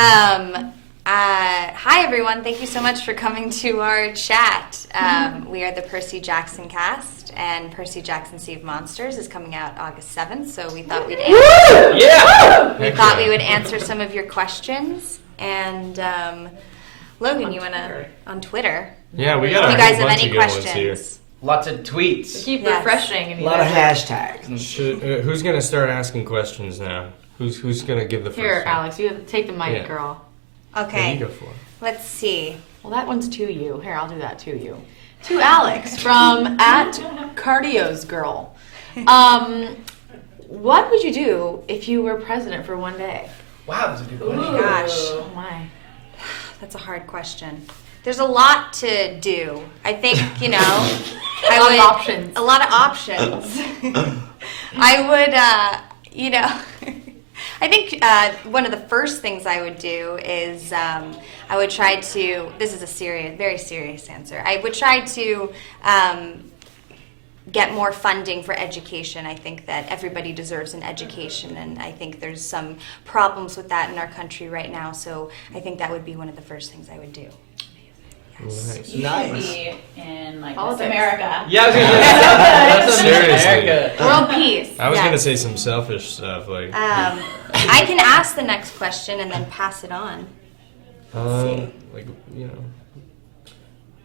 Hi, everyone. Thank you so much for coming to our chat. We are the Percy Jackson cast, and Percy Jackson Sea of Monsters is coming out August 7th, so we thought we'd answer some of your questions. And Logan, you want to, on Twitter? Yeah, we got if a you guys whole have bunch any of good ones questions. Lots of tweets. Keep refreshing. A lot of hashtags. Who's going to start asking questions now? Who's going to give the first Here, one? Alex, you take the mic, girl. Okay. You go for it. Let's see. Well, that one's to you. Here, I'll do that to you. To Alex from @Cardio's Girl. What would you do if you were president for one day? Wow, that's a good question. Oh, gosh. Oh, my. That's a hard question. There's a lot to do. I think, A lot of options. A lot of options. I would, I think one of the first things I would do is I would try to, this is a very serious answer. I would try to get more funding for education. I think that everybody deserves an education, and I think there's some problems with that in our country right now, so I think that would be one of the first things I would do. Nice. You should be in Miss Politics. America. Yeah, I was going to say Seriously. World peace. I was yes. going to say some selfish stuff like. I can ask the next question and then pass it on.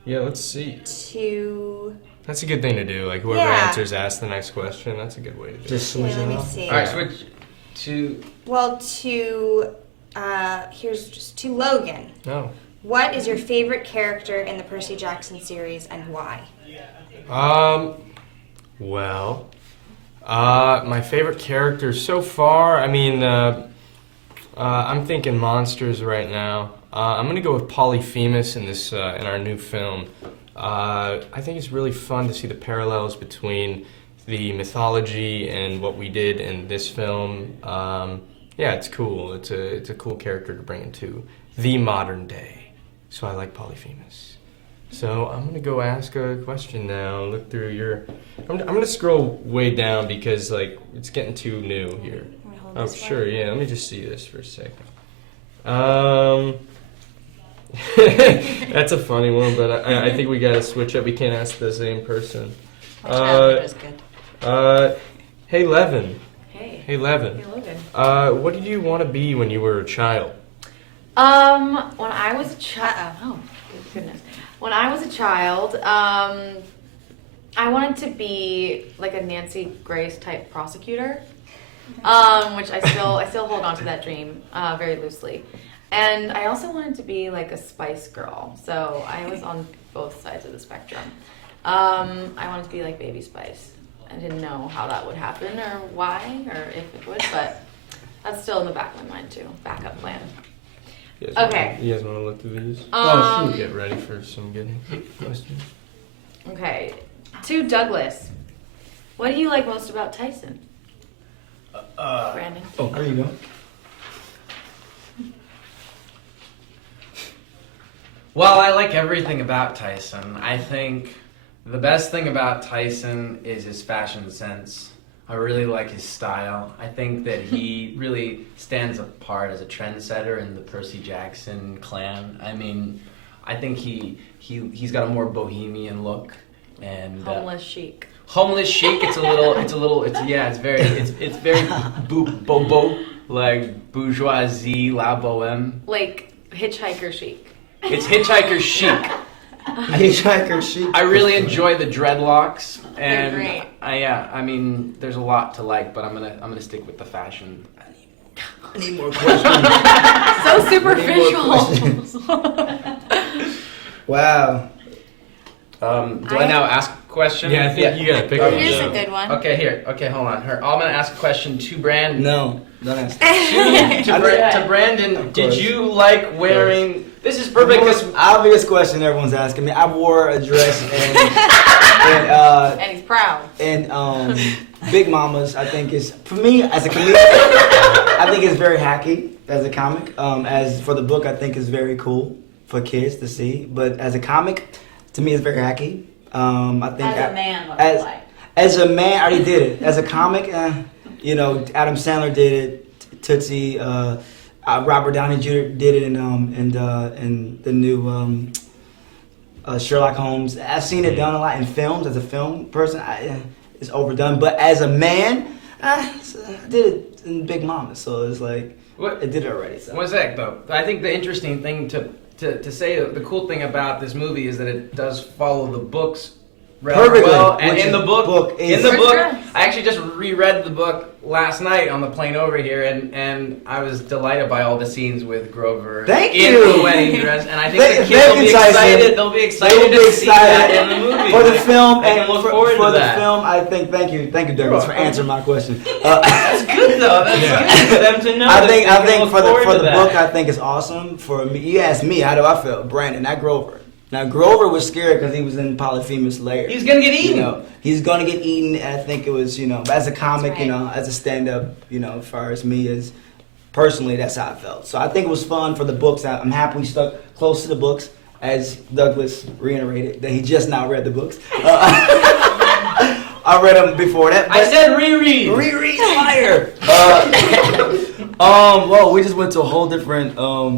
Yeah, let's see. That's a good thing to do. Like whoever answers, ask the next question. That's a good way to do it. Just switch Let it me up. see. All right, switch to... Well, here's just to Logan. No. What is your favorite character in the Percy Jackson series and why? My favorite character so far, I'm thinking monsters right now. I'm going to go with Polyphemus in our new film. I think it's really fun to see the parallels between the mythology and what we did in this film. It's cool. It's a cool character to bring into the modern day. So I like Polyphemus. So I'm going to go ask a question now. Look through your... I'm going to scroll way down because it's getting too new here. Oh, sure, yeah. Let me just see this for a second. That's a funny one, but I think we got to switch up. We can't ask the same person. My childhood was good. Hey, Levin. Hey, Levin. Hey, Logan. What did you want to be when you were a child? When I was a child, oh goodness. When I was a child, I wanted to be like a Nancy Grace type prosecutor, which I still hold on to that dream very loosely. And I also wanted to be like a Spice Girl, so I was on both sides of the spectrum. I wanted to be like Baby Spice. I didn't know how that would happen or why or if it would, but that's still in the back of my mind too. Backup plan. You Okay. You guys want to look through these? Get ready for some good questions. Okay. To Douglas, what do you like most about Tyson? Brandon. Oh, there you go. Well, I like everything about Tyson. I think the best thing about Tyson is his fashion sense. I really like his style. I think that he really stands apart as a trendsetter in the Percy Jackson clan. I think he's got a more bohemian look and Homeless chic. Homeless chic. It's very bobo like bourgeoisie la boheme. Like hitchhiker chic. It's hitchhiker chic. Hitchhiker chic. I really enjoy the dreadlocks, and great. There's a lot to like, but I'm gonna stick with the fashion. I need more questions. So superficial. Wow. Do I now ask a question? Yeah, I think you gotta pick one. Here's a good one. Okay, here. Okay, hold on. I'm gonna ask a question to Brandon. No, don't ask. To Brandon, did you like wearing? This is perfect. The most obvious question everyone's asking me. I wore a dress and And he's proud. and Big Mamas. I think is for me as a comedian. I think it's very hacky as a comic. As for the book, I think it's very cool for kids to see. But as a comic, to me, it's very hacky. I think As a man, what's it like? As a man, I already did it. As a comic, Adam Sandler did it. Tootsie, Robert Downey Jr. did it in the new Sherlock Holmes. I've seen it done a lot in films. As a film person, it's overdone. But as a man, I did it in Big Mama, so it's like it did it already. So. One sec, though. I think the interesting thing to say, the cool thing about this movie is that it does follow the books rather Perfectly. well. And Which in the book, is- I actually just reread the book last night on the plane over here, and I was delighted by all the scenes with Grover Thank in you. the wedding dress. And I think Thank- the kids will thank be you, Tyson. excited. They'll be excited to see that in the movie. For the film, They can and look for, forward for to the that. film, I think. Thank you, Douglas, for answering my question. That's good though. That's good for them to know. I that think they can look for forward to the that. book, I think it's awesome. For me, you asked me, how do I feel? Brandon, not Grover. Now Grover was scared because he was in Polyphemus layer. He's gonna get eaten. You know, he's gonna get eaten. And I think it was, but as a comic, That's right. as a stand-up, as far as me as personally, that's how I felt. So I think it was fun for the books. I'm happy we stuck close to the books, as Douglas reiterated that he just now read the books. I read them before that. I said reread. Reread fire. Well, we just went to a whole different.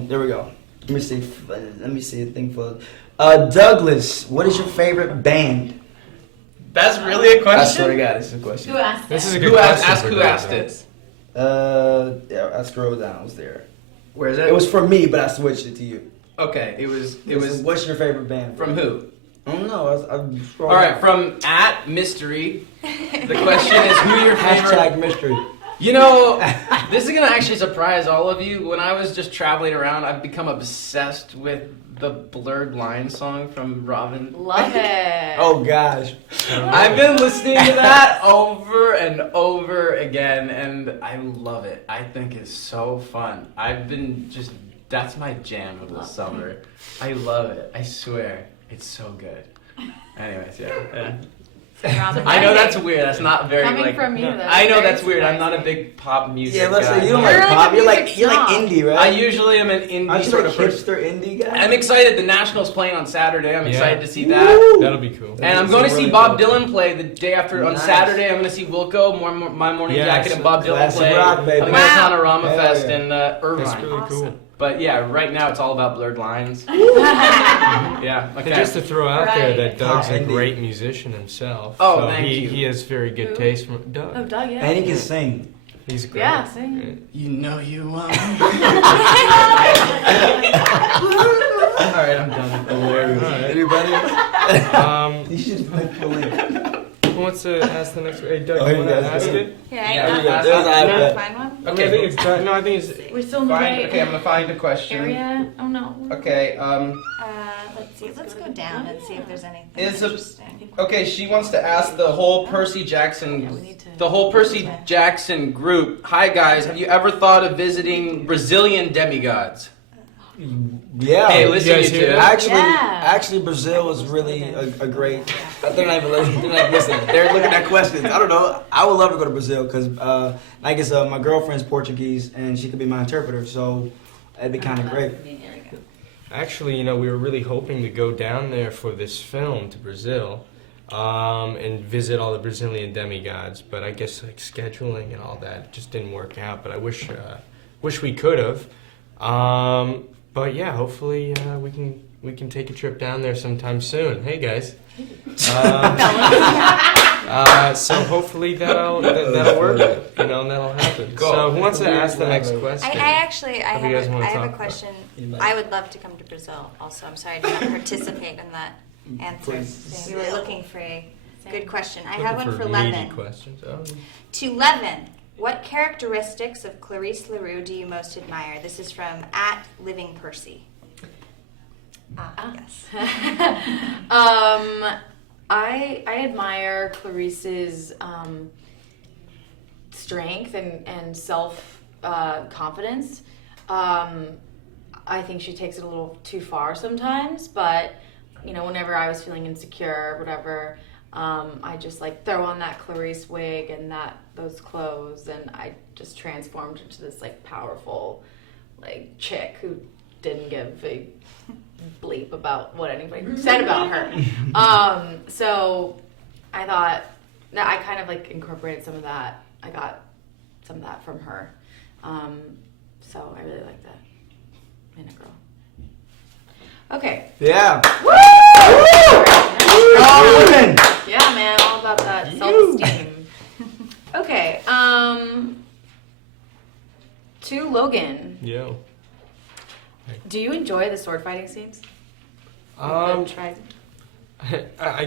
There we go. Let me see a thing for. Douglas, what is your favorite band? That's really a question. I swear to God, this is a question. Who asked This that? is a good Who asked, question. ask for who Douglas. asked it? Yeah, I scrolled down. It was there. Where is it? It was for me, but I switched it to you. Okay. It was. What's your favorite band? From who? I don't know. I scrolled All right. down. From @mystery. The question is, who your favorite? Hashtag mystery. You know, this is gonna actually surprise all of you. When I was just traveling around, I've become obsessed with the Blurred Lines song from Robin. Love it. Oh gosh. I've been listening to that over and over again, and I love it. I think it's so fun. That's my jam of the summer. I love it. I swear. It's so good. Anyways, yeah. I know that's weird. That's not very Coming like. from you, that's I know very that's weird. I'm not a surprising. big pop music Yeah, let's guy. say you don't You're like like pop. a You're music like snob. indie, right? I usually am an indie Aren't you sort like of person. hipster indie guy? I'm excited. The Nationals playing on Saturday. I'm Yeah. excited to see that. Woo! That'll be cool. And I'm It's going to really see Bob cool. Dylan play the day after on Nice. Saturday. I'm going to see Wilco, My Morning Yes. Jacket, and Bob Dylan Classic play rock, baby. at the Wow. Americana Hell Fest yeah. in Irvine. That's really cool. Awesome. But yeah, right now it's all about Blurred Lines. Yeah. And Okay. just to throw out there Right. that Doug's a Indeed. great musician himself. Oh, so thank you. He has very good Who? taste. From Doug. Oh, Doug, yeah. And he can sing. He's great. Yeah, sing. You know you want. All right, I'm done. Hilarious. All right. Anybody? You You should play for link. who wants to ask the next? Hey, Doug, Oh, you you want to guys ask do. it? Yeah, Yeah, I we know. got- There's Can iPad. you find one? I mean, I think it's no. I think it's. We're still in the right Okay, I'm gonna find a question. area. Oh, no. Okay, Let's see. Let's go down and see if there's anything It's a- interesting. okay. She wants to ask the whole Percy Yeah, we Jackson, need to. the whole Percy Jackson group. Hi guys, have you ever thought of visiting Brazilian demigods? Yeah. Hey, listen, you guys you hear two. that? Yeah. Actually, Brazil is really a great. They're not even listening. They're looking at questions. I don't know. I would love to go to Brazil because, my girlfriend's Portuguese and she could be my interpreter. So that'd be kind of great. Actually, we were really hoping to go down there for this film to Brazil, and visit all the Brazilian demigods. But I guess scheduling and all that just didn't work out. But I wish we could have. But yeah, hopefully we can take a trip down there sometime soon. Hey guys. So hopefully that'll work, and that'll happen. Cool. So who wants to ask the next question? I actually What do you guys I wanna have talk a about? question. Anybody? I would love to come to Brazil. Also, I'm sorry I did not participate in that answer. Please. We were looking for a good question. I Looking have one for meaty Levin. questions. Oh. To Levin, what characteristics of Clarice LaRue do you most admire? This is from @LivingPercy. Yes. I admire Clarice's strength and self confidence. I think she takes it a little too far sometimes, but whenever I was feeling insecure or whatever, I just throw on that Clarice wig and those clothes, and I just transformed into this powerful chick who didn't give a bleep about what anybody said about her. So I thought that I kind of incorporated some of that. I got some of that from her. So I really like that in a girl. Okay. Yeah. Oh, Women. yeah, man, all about that self-esteem. Okay, to Logan, Yo. do you enjoy the sword fighting scenes? I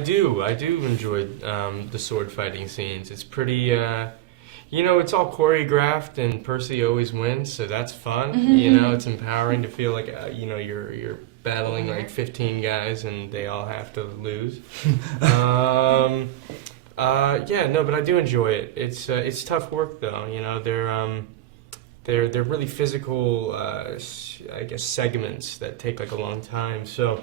do enjoy the sword fighting scenes. It's pretty, it's all choreographed and Percy always wins, so that's fun. It's empowering to feel like, you're battling like 15 guys and they all have to lose. But I do enjoy it. It's tough work though. They're really physical, segments that take like a long time. So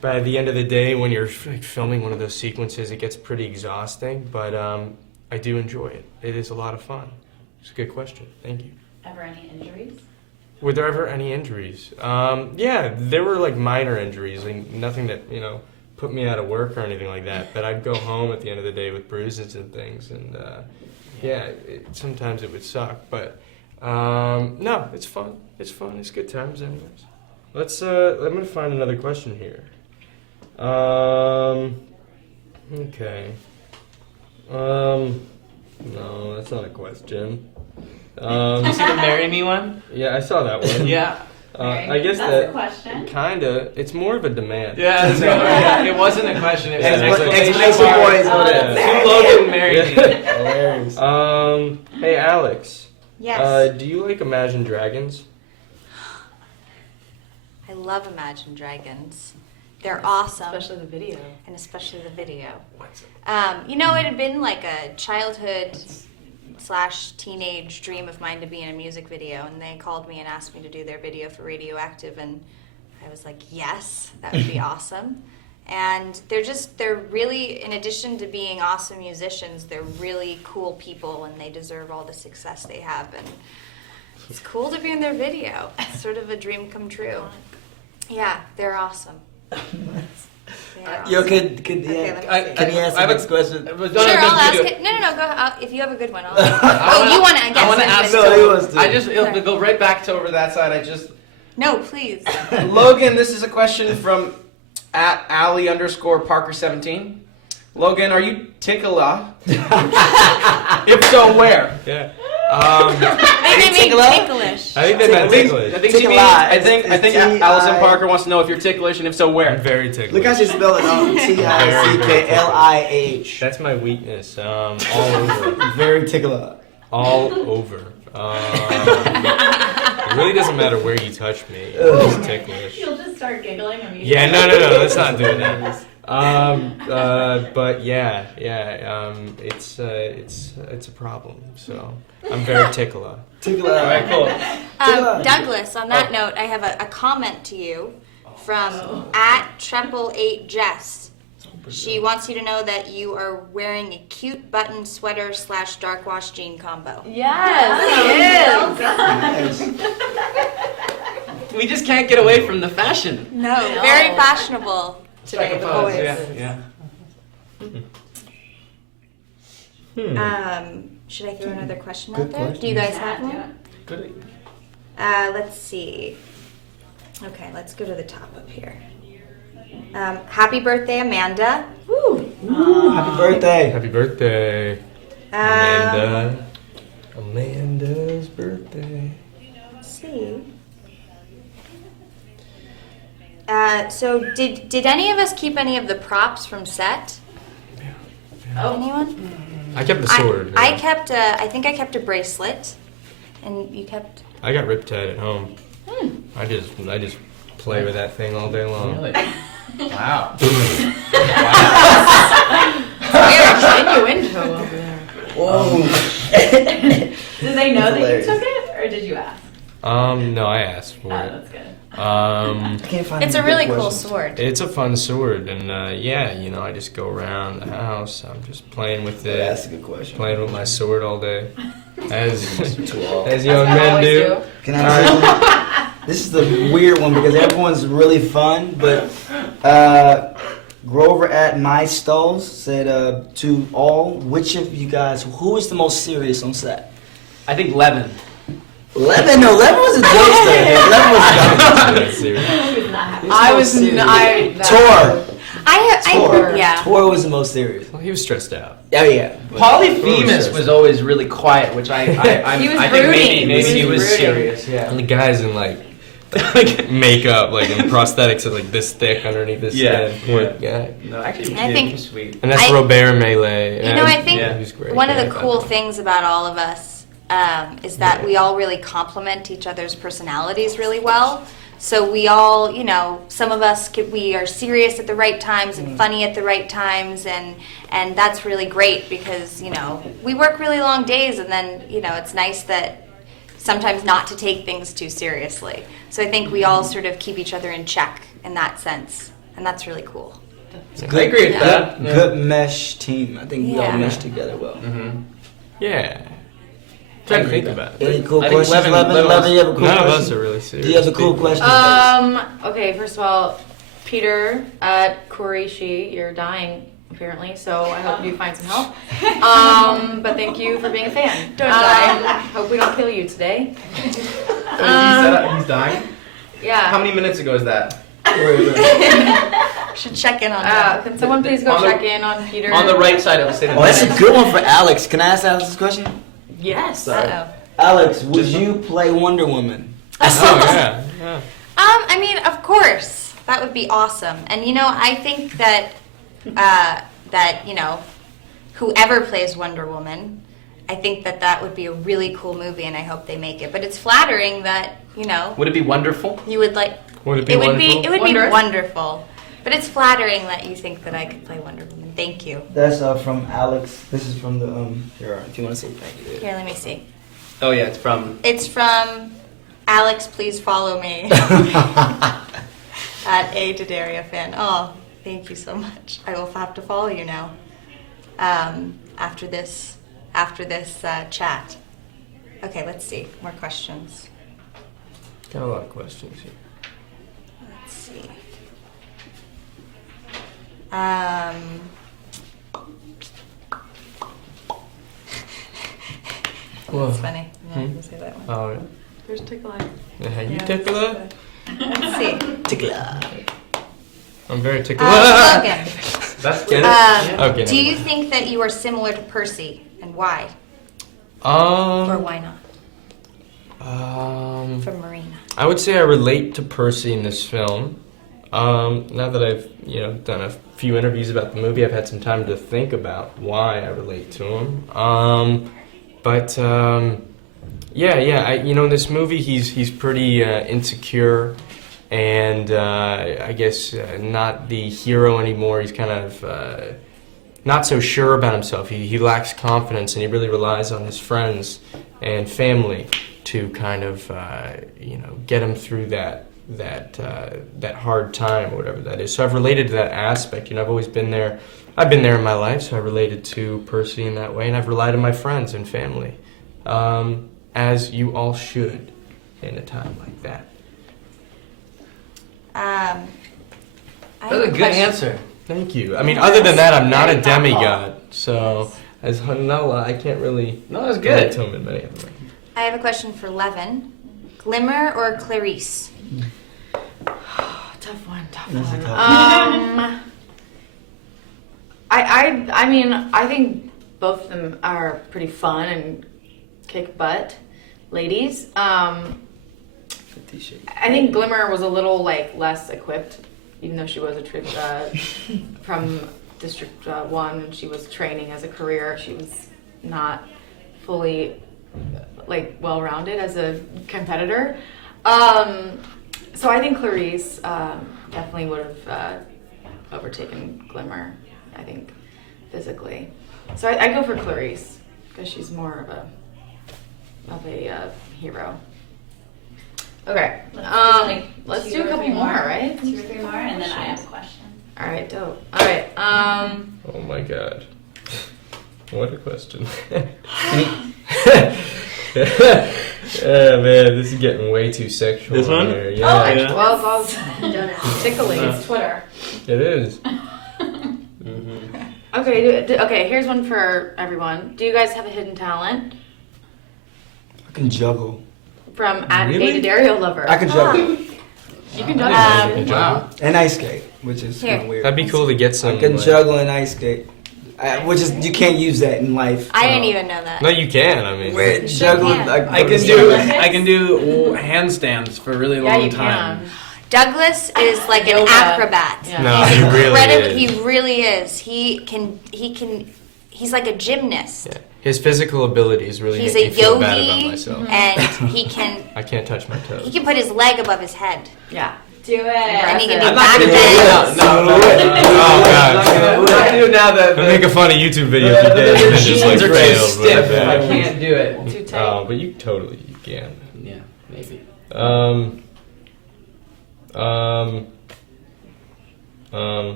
by the end of the day, when you're filming one of those sequences, it gets pretty exhausting. But I do enjoy it. It is a lot of fun. It's a good question. Thank you. Ever any injuries? Were there ever any injuries? Yeah, there were like minor injuries, like nothing that put me out of work or anything like that. But I'd go home at the end of the day with bruises and things, and sometimes it would suck. But no, it's fun. It's fun. It's good times, anyways. I'm gonna find another question here. Okay. No, that's not a question. You see the "Marry Me" one? Yeah, I saw that one. Yeah. I guess That's a question. kinda. It's more of a demand. Yeah, it wasn't a question. It was an Exclamation exclamation point. mark. Yeah. To Logan, marry me. Hilarious. Hey Alex. Yes. Do you like Imagine Dragons? I love Imagine Dragons. They're awesome. Especially the video. And especially the video. What's it? It had been like a childhood / teenage dream of mine to be in a music video, and they called me and asked me to do their video for Radioactive, and I was like, yes, that would be awesome. And they're really, in addition to being awesome musicians, they're really cool people, and they deserve all the success they have, and it's cool to be in their video. It's sort of a dream come true. Yeah, they're awesome. They are Yo, awesome. could Okay, let me see. can you ask the next question? Sure, I'll ask it. No, go. If you have a good one, I'll ask it. You want to? I want to ask. No, he wants to. It'll go right back to over that side. No, please. Logan, this is a question from @Allie_Parker17. Logan, are you tickla? If so, where? Yeah. They mean ticklish. I think they meant ticklish. I think she means. I think Allison Parker wants to know if you're ticklish, and if so, I'm where? very ticklish. Look how she spelled it. TICKLIAH. That's my weakness. All over. Very tickler. All over. It really doesn't matter where you touch me. It's ticklish. You'll just start giggling immediately. Yeah, no. Let's not do that. But yeah. It's a problem. So I'm very tickler. Tickler. All right, cool. Douglas, on that note, I have a comment to you from @Tremble8Jess. She wants you to know that you are wearing a cute button sweater / dark wash jean combo. Yes, We just can't get away from the fashion. No, very fashionable today, the boys. Yeah. Should I throw another question Good out there? question. Do you guys Yeah, have do one? it. Good. Let's see. Okay, let's go to the top up here. Happy birthday, Amanda. Woo! Ooh, happy birthday. Happy birthday, Amanda. Amanda's birthday. Let's see. So did any of us keep any of the props from set? Anyone? I kept the sword. I kept. I think I kept a bracelet, and you kept. I got Riptide at home. I just play with that thing all day long. Really? Wow. Innuendo over there. Whoa. Did they know that you Hilarious. took it, or did you ask? No, I asked for Oh, it. that's good. I can't find It's any a really good cool questions. sword. It's a fun sword, and I just go around the house. I'm just playing with it, That's a good question. playing with my sword all day, as Too old. as young men do. Can I ask you? This is the weird one because everyone's really fun, but Grover at My Stalls said to all, which of you guys, who is the most serious on set? I think Levin. 11 was a jokester. 11 was a That's serious. He was not happy. I was serious. not. Tor. Yeah. Tor was the most serious. Well, he was stressed out. Oh yeah. Polyphemus was always really quiet, which I He was I think brooding. maybe he He was was brooding. serious. Yeah. And the guys in like makeup, like in prosthetics, are like this thick underneath his Yeah, skin. Poor yeah. guy. No, actually, I think- he was sweet. And that's I- Robert Melee. You know, I think Yeah. He's great. one of Yeah, the I cool thought- things about all of us is that we all really complement each other's personalities really well. So we all, you know, some of us we are serious at the right times and funny at the right times, and that's really great because you know we work really long days, and then you know it's nice that sometimes not to take things too seriously. So I think we all sort of keep each other in check in that sense, and that's really cool. I agree with that. Good mesh team. I think we all Yeah. mesh together well. Mm-hmm. Yeah. Trying to think about it. Any cool I think questions? 11 11, you have a cool None of question? us are really serious. Do you have a cool question? Okay, first of all, Peter, Kurishi, you're dying apparently, so I hope you find some help. But thank you for being a fan. Don't die. Hope we don't kill you today. He's dying? Yeah. How many minutes ago is that? Should check in on that. Can someone please go On the- check in on Peter? On the right side, it'll say the Oh, that's a minutes. good one for Alex. Can I ask Alex this question? Yes. Uh-oh. Alex, would you play Wonder Woman? Oh, yeah. Yeah. I mean, of course, that would be awesome. And you know, I think that that you know, whoever plays Wonder Woman, I think that that would be a really cool movie, and I hope they make it. But it's flattering that you know Would it be wonderful? you would like. Would it be It would wonderful? be. It would Wondrous. be wonderful. But it's flattering that you think that I could play Wonder Woman. Thank you. That's from Alex. This is from the here. If you want to say thank you. Here, let me see. Oh yeah, it's from. It's from Alex. Please follow me at A Daria fan. Oh, thank you so much. I will have to follow you now. After this chat. Okay, let's see. More questions. Got a lot of questions here. Let's see. Whoa. That's funny. Yeah, I can say that one. Oh, yeah. There's Tickle. Yeah, you Yeah, tickler? Let's see. Tickler. I'm very tickler. Logan, That's Get it? Okay, do you never mind. think that you are similar to Percy, and why? Or Um, why not? For Marina. I would say I relate to Percy in this film. Now that I've done a few interviews about the movie, I've had some time to think about why I relate to him. In this movie he's pretty insecure, and I guess not the hero anymore. He's kind of not so sure about himself. He lacks confidence, and he really relies on his friends and family to kind of get him through that hard time or whatever that is. So I've related to that aspect. I've always been there. I've been there in my life, so I related to Percy in that way, and I've relied on my friends and family, as you all should in a time like that. I That's have a good question. answer. Thank you. I mean, other than that, I'm not a Very thoughtful. demigod, so as Hanella, I can't really No, that's relate good. to him in many other ways. I have a question for Levin. Glimmer or Clarice? Tough one. That's a one. tough I mean, I think both of them are pretty fun and kick butt, ladies. 50 Shades. I think Glimmer was a little less equipped, even though she was a from District 1 and she was training as a career. She was not fully well-rounded as a competitor. So I think Clarice definitely would have overtaken Glimmer, I think, physically. So I go for Clarice because she's more of a hero. Okay, let's do a couple more, right? 2 or 3 more, and then I have a question. All right, dope. All right, Oh my god. What a question. Yeah, man, this is getting way too sexual. This one? Here. oh, Yeah, yeah. well, it's all tickling. It's Twitter. it is. Okay, okay. Here's one for everyone. Do you guys have a hidden talent? I can juggle. from at Really? A Dario Lover. I can juggle You can juggle. Wow. and ice skate, which is kind Here. of weird. That'd be cool to get some. I can like- juggle and ice skate, which is you can't use that in life. I didn't even know that. No, you can. I mean, Wait, You juggling. can. I can do handstands for a really Yeah, long you time. can. Douglas is like an Yoga. acrobat. Yeah. no, he really is. He really is. He's like a gymnast. Yeah. His physical abilities really He's make a me feel bad yogi, about myself. and I can't touch my toes. he can put his leg above his head, Yeah. Do it. and he can do I'm not back gonna do bends. No. Oh god. I'm not gonna do it now. I'll make a funny YouTube video if you did. The and then just like machines are too failed really stiff. I bad. can't do it. Too tight. Oh, but you can. Yeah, maybe. Um.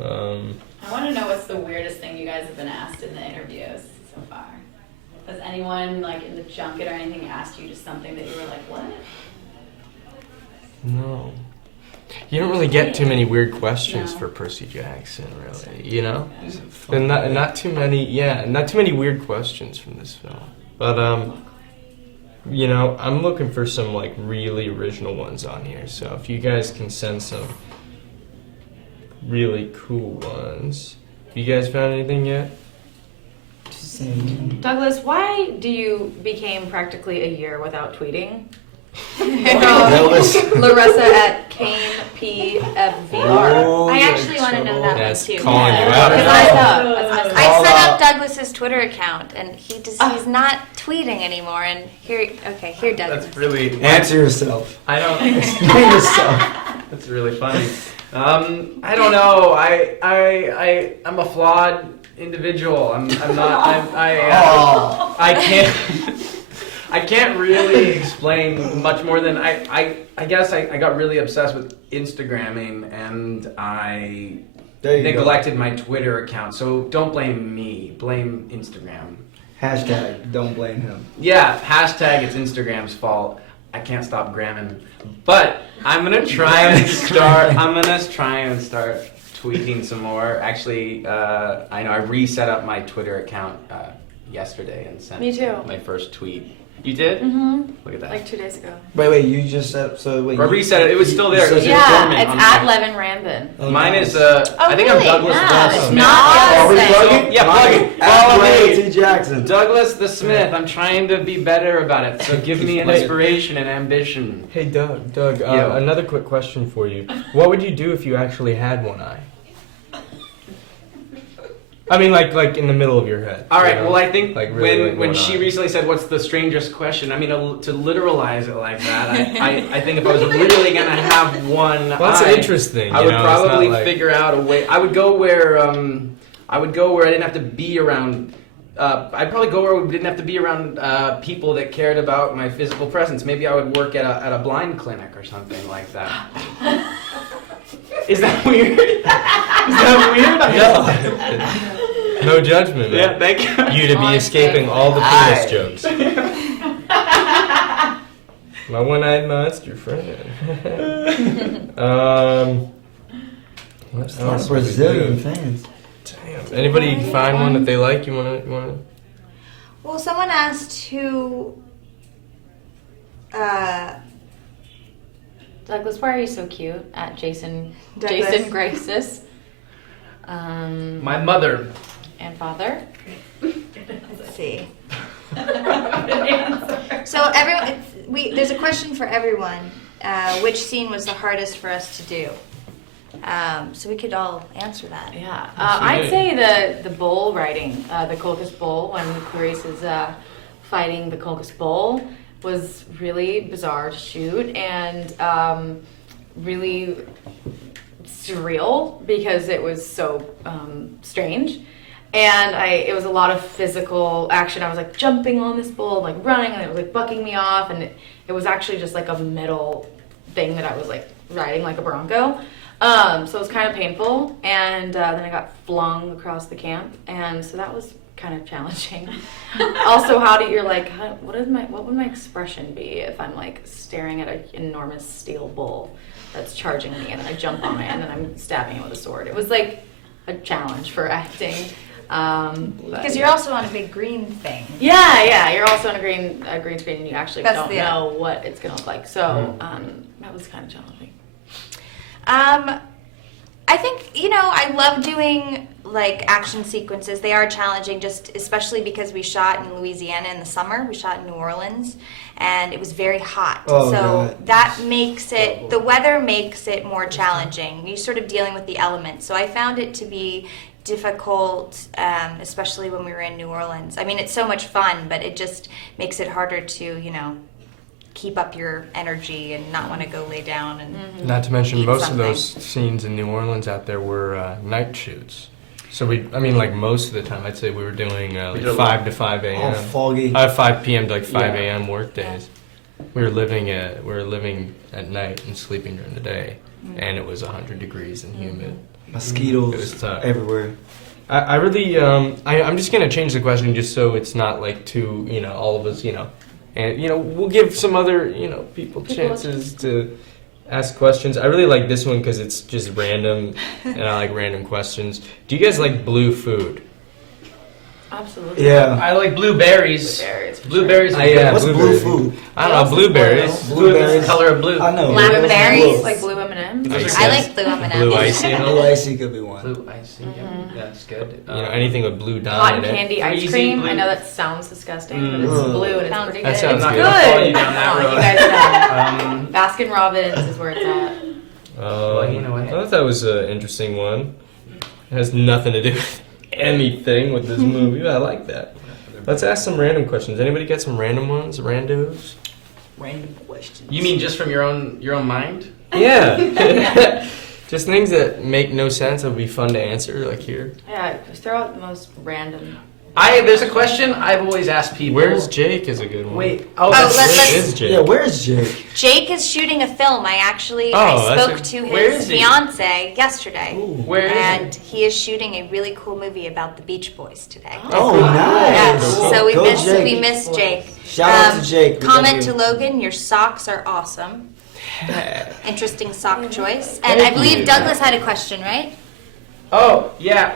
I want to know what's the weirdest thing you guys have been asked in the interviews so far. Has anyone, like in the junket or anything, asked you just something that you were like, what? No. You don't really get too many weird questions No. for Percy Jackson, really. You know, and not too many. Yeah, not too many weird questions from this film. But you know, I'm looking for some like really original ones on here. So if you guys can send some really cool ones, you guys found anything yet? Douglas, why do you became practically a year without tweeting? That was- Larissa at Kane PFVR. Oh, I you're actually in want to know trouble. that Yeah, one it's too. calling you Yeah. out. Because I know. That's I Call set out. up Douglas's Twitter account, and he's not tweeting anymore. And here, Douglas. That's really. Answer yourself. I don't. Explain yourself. That's really funny. I don't know. I'm a flawed individual. I'm not. Oh. I can't really explain much more than I guess I got really obsessed with Instagramming and I There you neglected my Twitter account. So don't blame me. Blame Instagram. go. Hashtag don't blame him. Yeah, hashtag it's Instagram's fault. I can't stop gramming. But I'm gonna try and start. I'm gonna try and start tweeting some more. Actually, I know I reset up my Twitter account yesterday and sent Me too. my first tweet. You did? Mm-hmm. Look at that. Like 2 days ago. Wait, you just said so. Wait, Or you- reset it. It was still there. It was Yeah, Yeah, dormant it's on at my- Levin Rambin. Oh, Mine nice. is I think really? I'm Douglas No, the it's Smith. not. Are we Yes. plugging? Yeah, plug it. At Follow me. Percy Jackson. Douglas the Smith. I'm trying to be better about it. So give me an inspiration and ambition. Hey, Doug. Yeah. Another quick question for you. What would you do if you actually had one eye? I mean, like in the middle of your head. All right. you know? Well, I think Like really, like when one she eye. recently said, "What's the strangest question?" I mean, to literalize it like that, I think if I was really gonna have one, Well, that's eye, interesting. I you would know, it's not probably like- figure out a way. I would go where I didn't have to be around. I'd probably go where we didn't have to be around people that cared about my physical presence. Maybe I would work at a blind clinic or something like that. Is that weird? Is that weird? No. No judgment, man. Yeah, thank you. You to be escaping all the penis jokes. My one-eyed monster friend. What That's else would we Brazilian do? fans. Damn. Anybody find one that they like? You wanna? Well, someone asked who. Douglas, why are you so cute? At Jason Douglas. Graces. My mother. And father. Let's see. So everyone, there's a question for everyone. Which scene was the hardest for us to do? So we could all answer that. Yeah, I'd say the bull riding, the Colchis bull, when Clarice is fighting the Colchis bull, was really bizarre to shoot and really surreal because it was so strange. And it was a lot of physical action. I was like jumping on this bull, like running, and it was like bucking me off. And it was actually just like a metal thing that I was like riding like a bronco. So it was kind of painful. And then I got flung across the camp. And so that was kind of challenging. Also, you're like, what would my expression be if I'm like staring at an enormous steel bull that's charging me, and then I jump on it, and then I'm stabbing it with a sword. It was like a challenge for acting. Because you're also on a big green thing. Yeah, you're also on a green screen and you actually That's don't the- know what it's gonna look like. So that was kind of challenging. I think, I love doing like action sequences. They are challenging, just especially because we shot in Louisiana in the summer. We shot in New Orleans, and it was very hot. Oh, so God. that makes it, the weather makes it more challenging. You're sort of dealing with the elements. So I found it to be difficult, especially when we were in New Orleans. I mean, it's so much fun, but it just makes it harder to, keep up your energy and not want to go lay down and Not to mention, Eat most something. of those scenes in New Orleans out there were night shoots. So like most of the time, I'd say we were doing like did a 5 to 5 All a.m. foggy. 5 p.m. to like 5 Yeah. a.m. work days. We were living at night and sleeping during the day, and it was 100 degrees and humid. Mosquitoes It was tough. everywhere. I really, I'm just gonna change the question just so it's not like too, all of us, and we'll give some other, people chances to ask questions. I really like this one because it's just random, and I like random questions. Do you guys like blue food? Absolutely. Yeah. I like blueberries. Blueberries. for Blueberries. I, yeah, What's blue blueberries. food? I don't know, blueberries. Blueberries. The color of blue. I know. Blueberries. Like blue M&Ms. Ice. I like blue M&Ms. Blue icy. Blue icy could be one. Blue icy. Yeah, that's good. Anything with blue dye Cotton in it. candy ice Freezy cream. blue. I know that sounds disgusting, but it's Mm. blue and it's Sounds pretty good. good. That It's sounds I'm good. not good. gonna follow you down that Come on, road. you guys know. Um, Baskin Robbins is where it's at. Well, you know what? I thought that was an interesting one. It has nothing to do with anything with this movie, but I like that. Let's ask some random questions. Anybody got some random ones? Randos? Random questions. you mean just from your own mind? Yeah. Just things that make no sense that would be fun to answer, like here. Yeah, just throw out the most random. There's a question I've always asked people. Where's Jake is a good one. Wait. let's- Where is Jake? Yeah, where's Jake? Jake is shooting a film. I Oh, that's spoke to where his is he? fiance yesterday. Ooh. Where is And he is shooting a really cool movie about the Beach Boys today. Oh, nice. Yes, so we Go miss Jake. Jake. Shout out to Jake. We Comment love to you. Logan, your socks are awesome. Interesting sock choice. And Thank I believe you. Douglas had a question, right? Oh, yeah.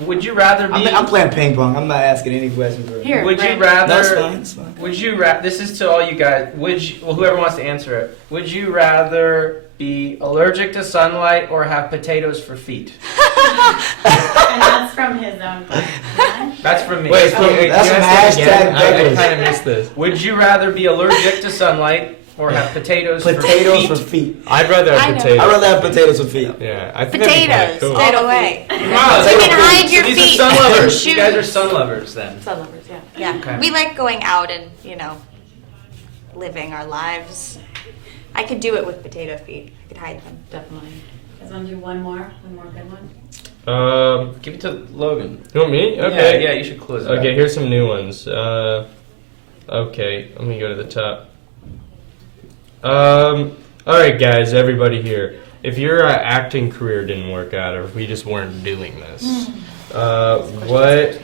Would you rather be? I'm playing ping pong. I'm not asking any questions. Right Here. Would you Brandon. rather? No, it's fine. It's fine. Would you rather? This is to all you guys. Whoever wants to answer it. Would you rather be allergic to sunlight or have potatoes for feet? And that's from his own question. That's from me. Wait, That's can you some ask that again? hashtag I Douglas. kind of missed this. Would you rather be allergic to sunlight or have potatoes Potatoes for for feet? feet. I'd rather I have know. potatoes. I'd rather have potatoes for feet. Yeah, I think that'd be Potatoes, kinda cool. right away. Wow, You can hide your so these feet are sun in lovers. You guys are shoes. sun lovers then. Sun lovers, yeah. Yeah, Okay. we like going out and, living our lives. I could do it with potato feet. I could hide them. Definitely. You guys want to do one more good one? Give it to Logan. You want me? Okay. Yeah, you should close it. Okay, up. here's some new ones. Okay, let me go to the top. All right, guys, everybody here. If your acting career didn't work out, or if we just weren't doing this, what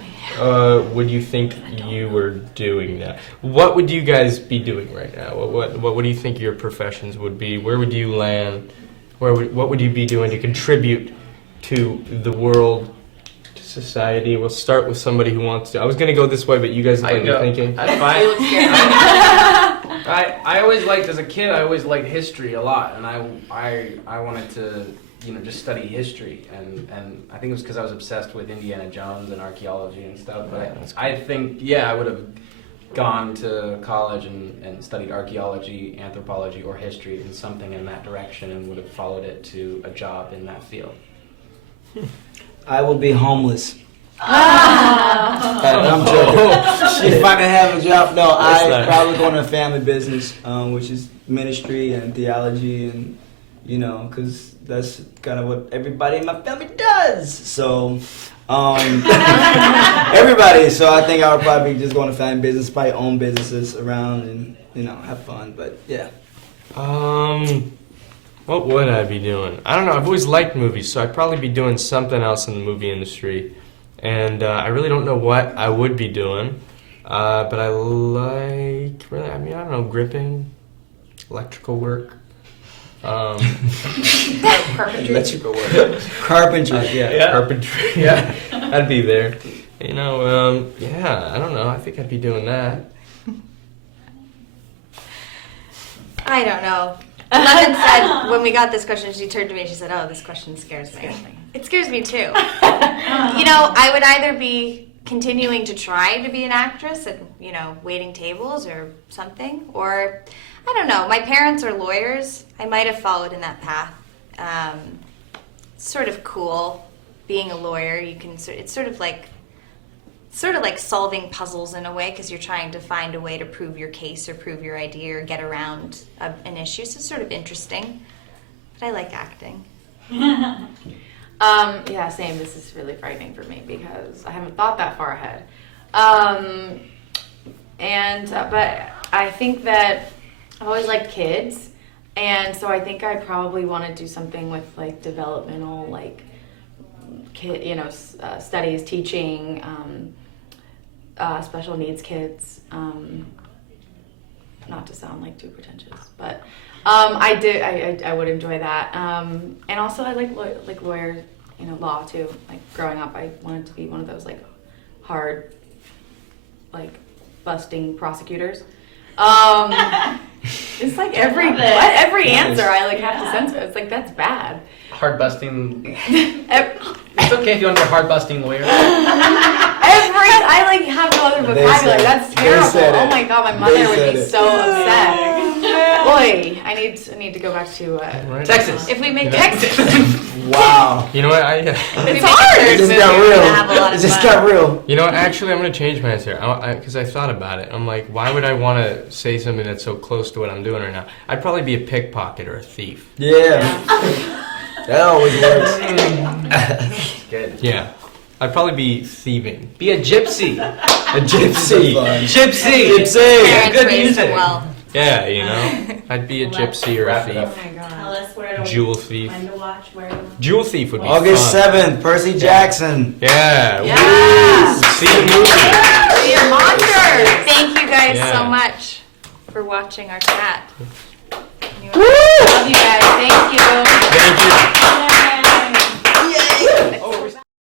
would you think you were doing now? What would you guys be doing right now? What do you think your professions would be? Where would you land? What would you be doing to contribute to the world, to society? We'll start with somebody who wants to. I was gonna go this way, but you guys I might be go. thinking. That's You fine. look scared. I always liked, as a kid, I always liked history a lot, and I wanted to just study history, and I think it was because I was obsessed with Indiana Jones and archaeology and stuff. But Yeah, that's I think I would have gone to college and studied archaeology, anthropology, or history in something in that direction, and would have followed it to a job in that field. I would be homeless. I'm joking. If I could have a job, no, That's I not- probably go into a family business, which is ministry and theology, and because that's kind of what everybody in my family does. So, everybody. So I think I would probably just go into family business, probably own businesses around, and have fun. But yeah. What would I be doing? I don't know. I've always liked movies, so I'd probably be doing something else in the movie industry. And I really don't know what I would be doing. But I like, really, I don't know, gripping, electrical work. Carpentry. Electrical work. Carpentry. Yeah, Yeah. carpentry. Yeah, I'd be there. You know, yeah, I don't know. I think I'd be doing that. I don't know. Lemon said when we got this question, she turned to me and she said, "Oh, this question scares me." It scares me too. You know, I would either be continuing to try to be an actress and, you know, waiting tables or something, or I don't know. My parents are lawyers. I might have followed in that path. It's sort of cool being a lawyer. You can. It's sort of like solving puzzles in a way, because you're trying to find a way to prove your case or prove your idea or get around an issue. So it's sort of interesting. But I like acting. Yeah, same. This is really frightening for me because I haven't thought that far ahead. But I think that I've always liked kids, and so I think I probably want to do something with like developmental, like kid, studies, teaching, special needs kids. Not to sound like too pretentious, but I would enjoy that. And also I like lawyers, law too. Like growing up, I wanted to be one of those like hard, like busting prosecutors. It's like every answer I like have to censor. It's like that's bad. Hard busting. It's okay if you want to be a hard busting lawyer. I like have no other vocabulary. That's terrible. Oh my god, my mother would be so upset. Boy, I need to go back to Texas. If we make Texas. Wow. You know what? it's hard. It just got real. It just got real. You know what? Actually, I'm going to change my answer because I thought about it. I'm like, why would I want to say something that's so close to what I'm doing right now? I'd probably be a pickpocket or a thief. Yeah. That always works. Good. Yeah. I'd probably be thieving. Be a gypsy. A gypsy. Gypsy. Parents Good raised music. them well. Yeah, I'd be a gypsy or a Wrap it thief. up. Oh my god. Tell us where to Jewel thief. when to watch, where to watch. Jewel thief would be August fun. 7th, Percy Jackson. Yeah. Yeah. Woo. See the movie. See your monsters. Thank you guys Yeah. so much for watching our chat. Love you guys. Thank you. Thank you.